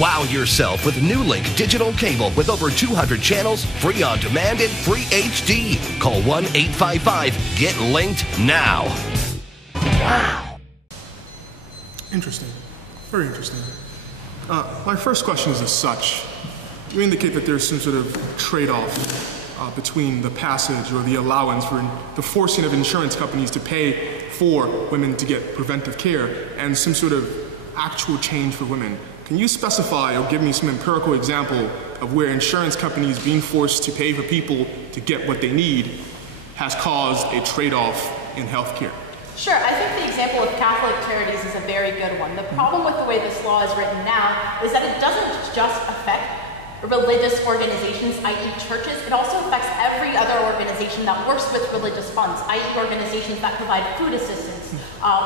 Wow yourself with NuLink digital cable with over 200 channels, free on demand and free HD. Call 1-855-GET-LINKED now. Wow. Interesting. Very interesting. My first question is as such. You indicate that there's some sort of trade-off between the passage or the allowance for the forcing of insurance companies to pay for women to get preventive care and some sort of actual change for women. Can you specify or give me some empirical example of where insurance companies being forced to pay for people to get what they need has caused a trade-off in health care? Sure, I think the example of Catholic charities is a very good one. The problem with the way this law is written now is that it doesn't just affect religious organizations, i.e. churches, it also affects every other organization that works with religious funds, i.e. organizations that provide food assistance,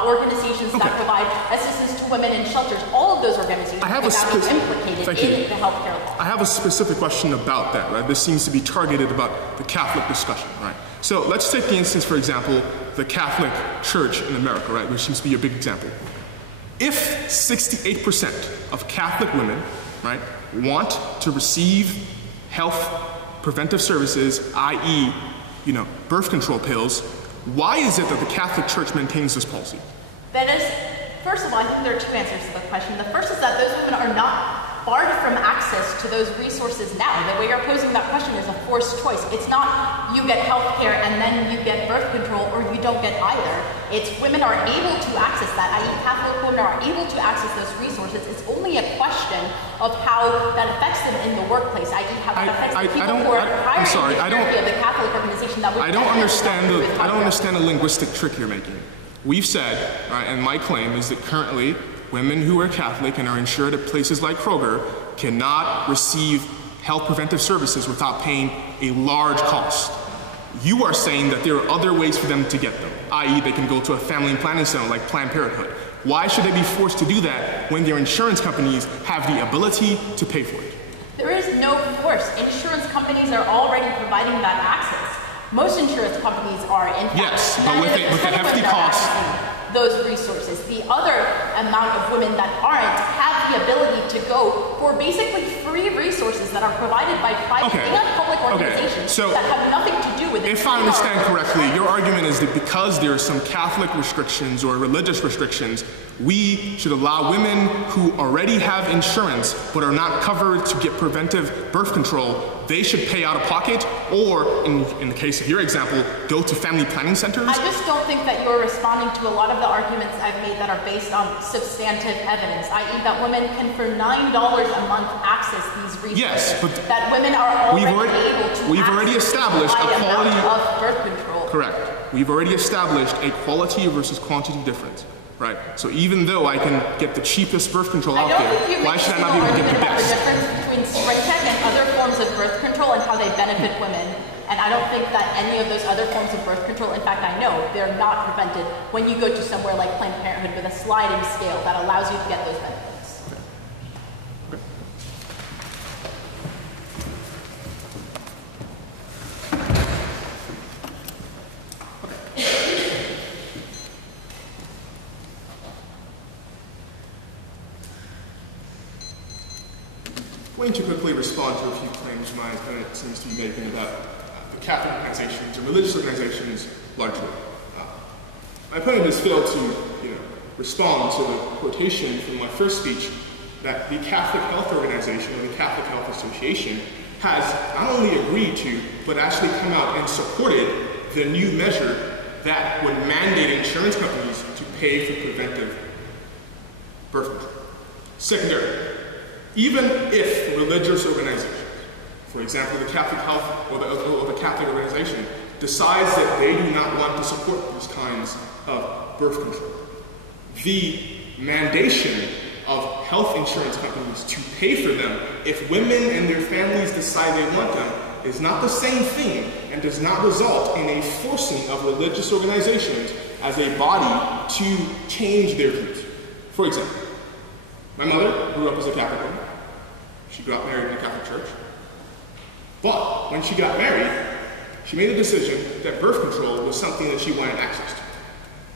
organizations that provide assistance to women in shelters. All of those organizations are implicated in the healthcare law. I have a specific question about that, right? This seems to be targeted about the Catholic discussion, right? So let's take the instance, for example, the Catholic Church in America, right, which seems to be a big example. If 68% of Catholic women, right, want to receive health preventive services, i.e., birth control pills, why is it that the Catholic Church maintains this policy? That is, first of all, I think there are two answers to the question. The first is that those women are not barred from access to those resources now. The way you're posing that question is a forced choice. It's not you get health care and then you get birth control or you don't get either. It's women are able to access that, i.e. Catholic women are able to access those resources. It's only a question of how that affects them in the workplace, i.e. how that affects the people who are hired in the Catholic organization that would I don't understand the linguistic trick you're making. We've said, and my claim is that currently women who are Catholic and are insured at places like Kroger cannot receive health preventive services without paying a large cost. You are saying that there are other ways for them to get them, i.e. they can go to a family and planning center like Planned Parenthood. Why should they be forced to do that when their insurance companies have the ability to pay for it? There is no force. Insurance companies are already providing that access. Most insurance companies are, in fact, yes, but with a hefty cost. Those resources. The other amount of women that aren't have the ability to go for basically free resources that are provided by private and public organizations that have nothing to do with it. If I understand correctly, your argument is that because there are some Catholic restrictions or religious restrictions, we should allow women who already have insurance but are not covered to get preventive birth control, they should pay out of pocket, or in the case of your example, go to family planning centers? I just don't think that you're responding to a lot of the arguments I've made that are based on substantive evidence, i.e. that women can for $9 a month access these resources. Yes, but that women are already able to we've already established a quality of birth control. Correct. We've already established a quality versus quantity difference. Right. So even though I can get the cheapest birth control out there, why should I not be able to get the best? The difference between spring tech and other forms of birth control and how they benefit women. And I don't think that any of those other forms of birth control, in fact, I know they're not prevented when you go to somewhere like Planned Parenthood with a sliding scale that allows you to get those benefits. I'm going to quickly respond to a few claims my opponent seems to be making about the Catholic organizations and religious organizations largely. My opponent has failed to respond to the quotation from my first speech that the Catholic Health Organization or the Catholic Health Association has not only agreed to, but actually come out and supported the new measure that would mandate insurance companies to pay for preventive birth control. Secondary. Even if religious organizations, for example, the Catholic Health or the Catholic organization, decides that they do not want to support these kinds of birth control, the mandation of health insurance companies to pay for them if women and their families decide they want them is not the same thing and does not result in a forcing of religious organizations as a body to change their views. For example, my mother grew up as a Catholic woman. She got married in the Catholic Church. But when she got married, she made the decision that birth control was something that she wanted access to.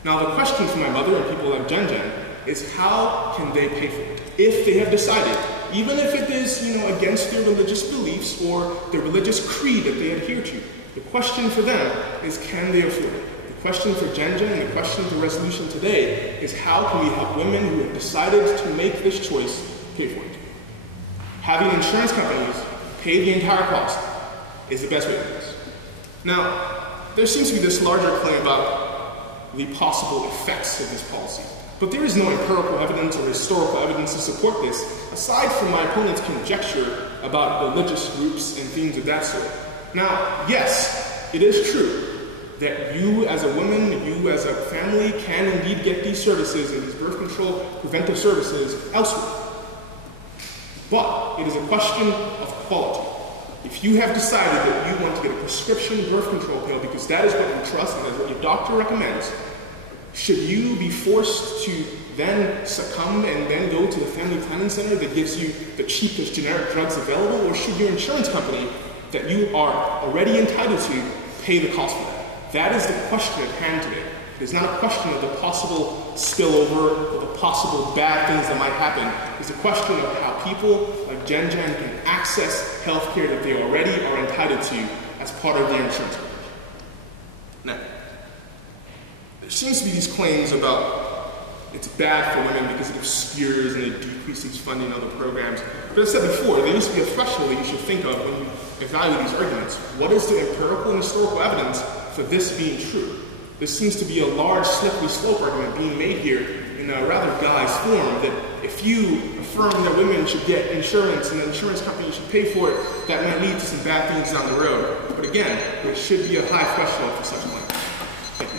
Now the question for my mother and people like Jen is how can they pay for it? If they have decided, even if it is, against their religious beliefs or their religious creed that they adhere to, the question for them is, can they afford it? The question for Genja and the question for resolution today is, how can we help women who have decided to make this choice pay for it? Having insurance companies pay the entire cost is the best way to do this. Now, there seems to be this larger claim about the possible effects of this policy. But there is no empirical evidence or historical evidence to support this, aside from my opponent's conjecture about religious groups and things of that sort. Now, yes, it is true that you as a woman, you as a family, can indeed get these services and these birth control preventive services elsewhere. But it is a question of quality. If you have decided that you want to get a prescription birth control pill because that is what you trust and that is what your doctor recommends, should you be forced to then succumb and then go to the family planning center that gives you the cheapest generic drugs available, or should your insurance company that you are already entitled to pay the cost for that? That is the question at hand today. It is not a question of the possible spillover or the possible bad things that might happen. It's a question of how people like Genja can access healthcare that they already are entitled to as part of their insurance coverage. Now, there seems to be these claims about it's bad for women because it obscures and it decreases funding other programs. But as I said before, there needs to be a threshold that you should think of when you evaluate these arguments. What is the empirical and historical evidence for this being true? There seems to be a large slippery slope argument being made here in a rather guised form that if you affirm that women should get insurance and the insurance company should pay for it, that might lead to some bad things down the road. But again, there should be a high threshold for such claims. Thank you.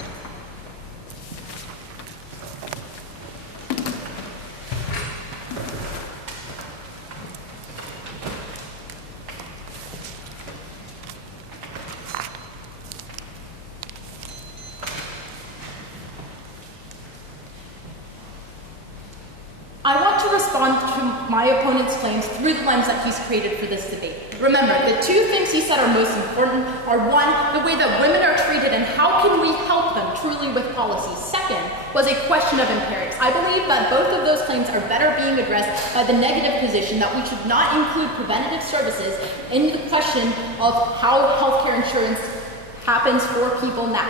I want to respond to my opponent's claims through the lens that he's created for this debate. Remember, the two things he said are most important are, one, the way that women are treated and how can we help them truly with policy. Second was a question of empirics. I believe that both of those claims are better being addressed by the negative position that we should not include preventative services in the question of how healthcare insurance happens for people now.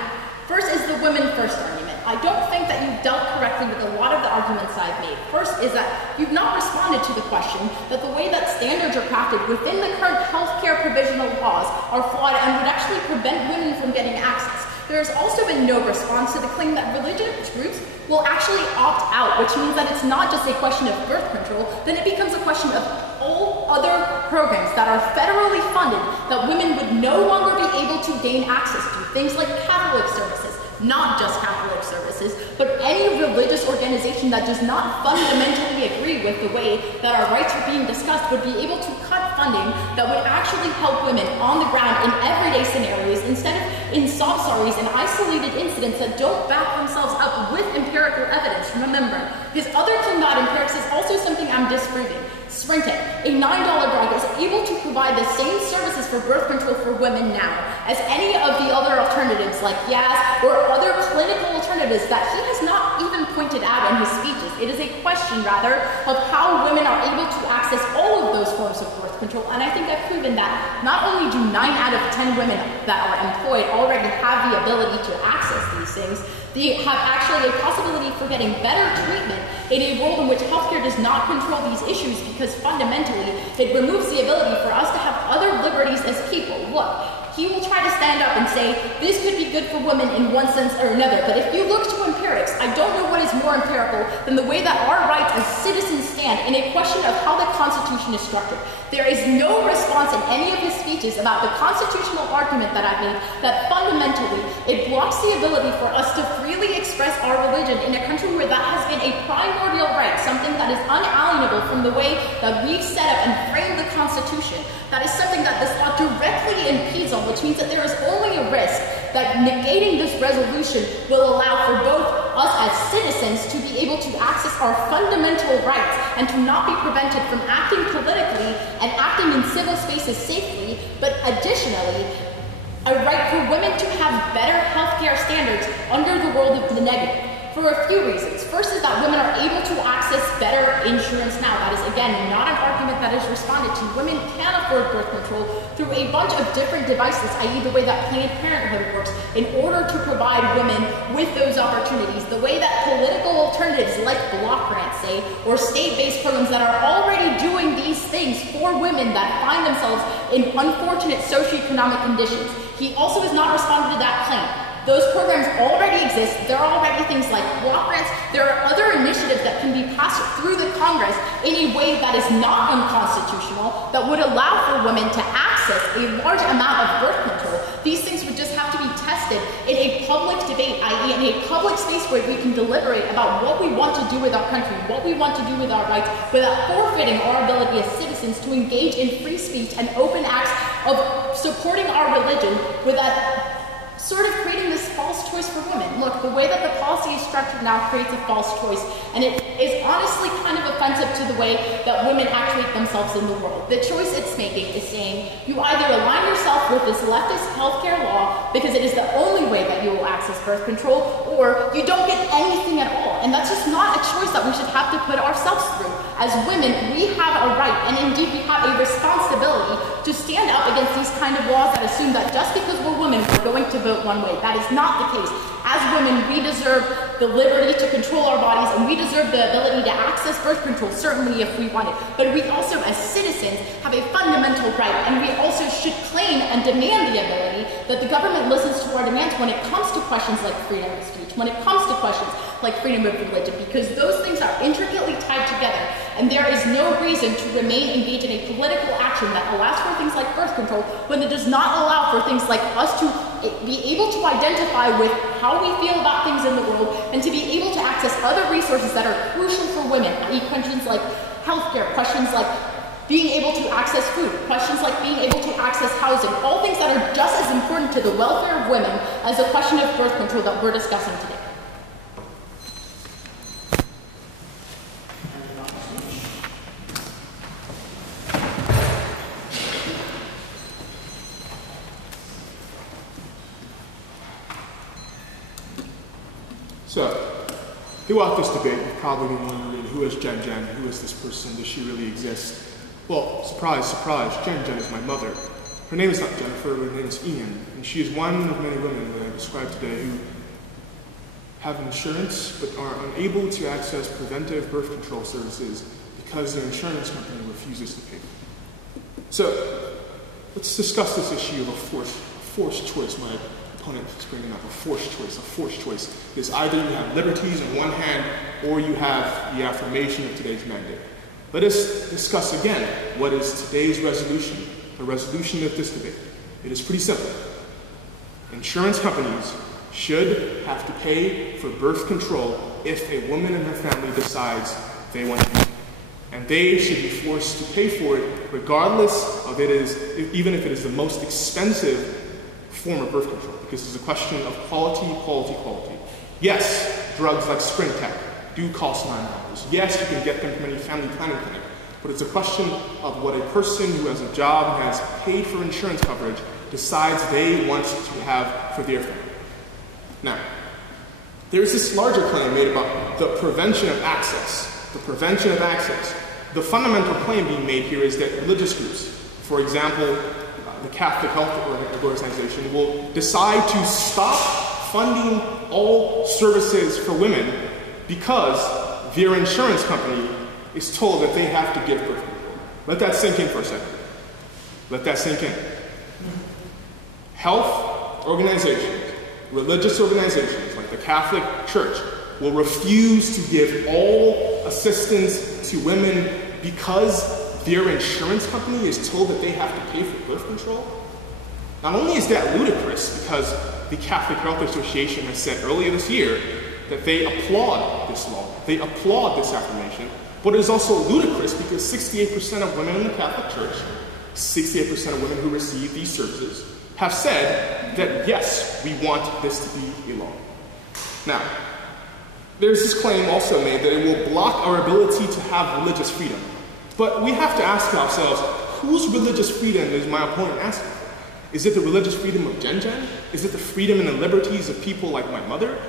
First is the women first argument. I don't think that you've dealt correctly with a lot of the arguments I've made. First is that you've not responded to the question that the way that standards are crafted within the current healthcare provisional laws are flawed and would actually prevent women from getting access. There has also been no response to the claim that religious groups will actually opt out, which means that it's not just a question of birth control, then it becomes a question of all other programs that are federally funded that women would no longer be able to gain access to. Things like Catholic services, not just Catholic services, but any religious organization that does not fundamentally agree with the way that our rights are being discussed would be able to cut funding that would actually help women on the ground in everyday scenarios instead of in sob stories and isolated incidents that don't back themselves up with empirical evidence. Remember, his other claim about empirics is also something I'm disproving. Sprinting, a $9 drug, is able to provide the same services for birth control for women now as any of the other alternatives like Yaz or other clinical alternatives that he has not even pointed out in his speeches. It is a question, rather, of how women are able to access all of those forms of birth control, and I think I've proven that not only do 9 out of 10 women that are employed already have the ability to access these things, they have actually a possibility for getting better treatment in a world in which healthcare does not control these issues because fundamentally it removes the ability for us to have other liberties as people. Look, he will try to stand up and say, this could be good for women in one sense or another, but if you look to empirics, I don't know what is more empirical than the way that our rights as citizens stand in a question of how the Constitution is structured. There is no response in any of his speeches about the constitutional argument that I made that fundamentally it blocks the ability for us to freely express our religion in a country where that has been a primordial right, something that is unalienable from the way that we've set up and framed the Constitution. That is something that this law directly impedes on, which means that there is only a risk that negating this resolution will allow for both us as citizens to be able to access our fundamental rights and to not be prevented from acting politically and acting in civil spaces safely, but additionally, a right for women to have better healthcare standards under the world of the negative. for a few reasons. First is that women are able to access better insurance now. That is, again, not an argument that is responded to. Women can afford birth control through a bunch of different devices, i.e. the way that Planned Parenthood works, in order to provide women with those opportunities. The way that political alternatives like block grants, say, or state-based programs that are already doing these things for women that find themselves in unfortunate socioeconomic conditions. He also has not responded to that claim. Those programs already exist. There are already things like block grants. There are other initiatives that can be passed through the Congress in a way that is not unconstitutional, that would allow for women to access a large amount of birth control. These things would just have to be tested in a public debate, i.e. in a public space where we can deliberate about what we want to do with our country, what we want to do with our rights, without forfeiting our ability as citizens to engage in free speech and open acts of supporting our religion, without sort of creating this false choice for women. Look, the way that the policy is structured now creates a false choice, and it is honestly kind of offensive to the way that women actuate themselves in the world. The choice it's making is saying you either align yourself with this leftist healthcare law because it is the only way that you will access birth control, or you don't get anything at all. And that's just not a choice that we should have to put ourselves through. As women, we have a right, and indeed we have a responsibility to stand up against these kind of laws that assume that just because we're women, we're going to vote one way. That is not the case. As women, we deserve the liberty to control our bodies, and we deserve the ability to access birth control, certainly if we want it. But we also, as citizens, have a fundamental right, and we also should claim and demand the ability that the government listens to our demands when it comes to questions like freedom of speech, when it comes to questions like freedom of religion, because those things are intricately tied together, and there is no reason to remain engaged in a political action that allows for things like birth control when it does not allow for things like us to be able to identify with how we feel about things in the world, and to be able to access other resources that are crucial for women, i.e. questions like healthcare, questions like being able to access food, questions like being able to access housing, all things that are just as important to the welfare of women as the question of birth control that we're discussing today. So, throughout this debate, you've probably been wondering, who is Jen Jen? Who is this person? Does she really exist? Well, surprise, surprise, Jen Jen is my mother. Her name is not Jennifer, her name is Ian, and she is one of many women that I described today who have insurance but are unable to access preventive birth control services because their insurance company refuses to pay. So, let's discuss this issue of a forced choice. My opponent is bringing up a forced choice. A forced choice is either you have liberties on one hand, or you have the affirmation of today's mandate. Let us discuss again what is today's resolution, the resolution of this debate. It is pretty simple. Insurance companies should have to pay for birth control if a woman and her family decides they want to. And they should be forced to pay for it regardless of even if it is the most expensive form of birth control, because it's a question of quality, quality, quality. Yes, drugs like Spring Tech do cost $9. Yes, you can get them from any family planning clinic, but it's a question of what a person who has a job and has paid for insurance coverage decides they want to have for their family. Now, there's this larger claim made about the prevention of access. The prevention of access. The fundamental claim being made here is that religious groups, for example, the Catholic Health Organization, will decide to stop funding all services for women because their insurance company is told that they have to give birth control. Let that sink in for a second. Let that sink in. Health organizations, religious organizations like the Catholic Church, will refuse to give all assistance to women because their insurance company is told that they have to pay for birth control? Not only is that ludicrous, because the Catholic Health Association has said earlier this year that they applaud this law, they applaud this affirmation, but it is also ludicrous because 68% of women in the Catholic Church, 68% of women who receive these services, have said that yes, we want this to be a law. Now, there's this claim also made that it will block our ability to have religious freedom. But we have to ask ourselves, whose religious freedom is my opponent asking for? Is it the religious freedom of Jen Jen? Is it the freedom and the liberties of people like my mother?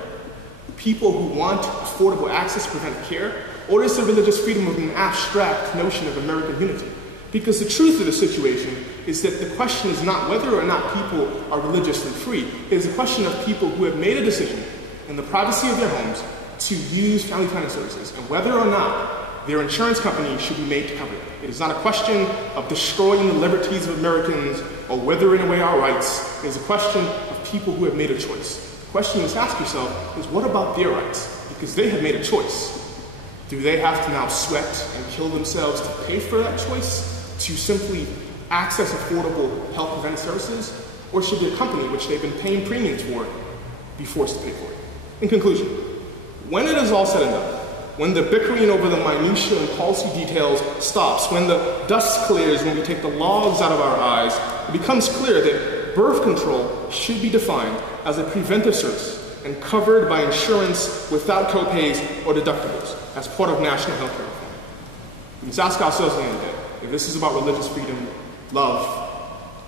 people who want affordable access to preventive care, or is the religious freedom of an abstract notion of American unity? Because the truth of the situation is that the question is not whether or not people are religiously free. It is a question of people who have made a decision in the privacy of their homes to use family planning services, and whether or not their insurance company should be made to cover it. It is not a question of destroying the liberties of Americans or withering away our rights. It is a question of people who have made a choice. The question you must ask yourself is, what about their rights? Because they have made a choice. Do they have to now sweat and kill themselves to pay for that choice, to simply access affordable health preventive services? Or should their company, which they've been paying premiums for, be forced to pay for it? In conclusion, when it is all said and done, when the bickering over the minutiae and policy details stops, when the dust clears, when we take the logs out of our eyes, it becomes clear that birth control should be defined as a preventive service and covered by insurance without copays or deductibles as part of national health care reform. We must ask ourselves at the end of the day, if this is about religious freedom, love,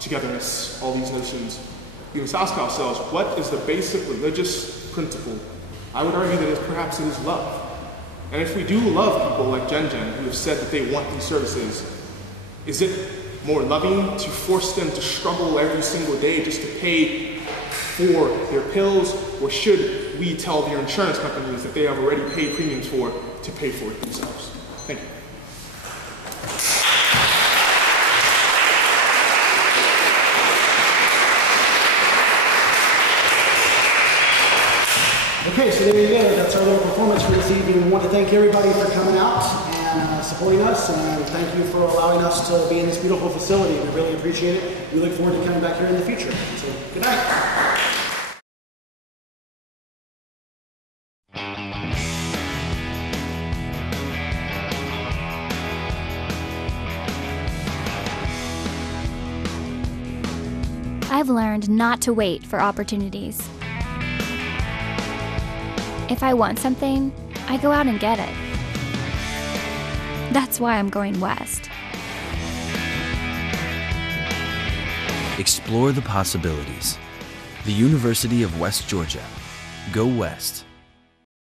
togetherness, all these notions, we must ask ourselves, what is the basic religious principle? I would argue that perhaps it is love. And if we do love people like Jen who have said that they want these services, is it more loving to force them to struggle every single day just to pay for their pills? Or should we tell their insurance companies that they have already paid premiums for to pay for it themselves? Thank you. Okay, so there you go. That's our little performance for this evening. We want to thank everybody for coming out and supporting us, and thank you for allowing us to be in this beautiful facility. We really appreciate it. We look forward to coming back here in the future. So, good night. I've learned not to wait for opportunities. If I want something, I go out and get it. That's why I'm going west. Explore the possibilities. The University of West Georgia. Go West.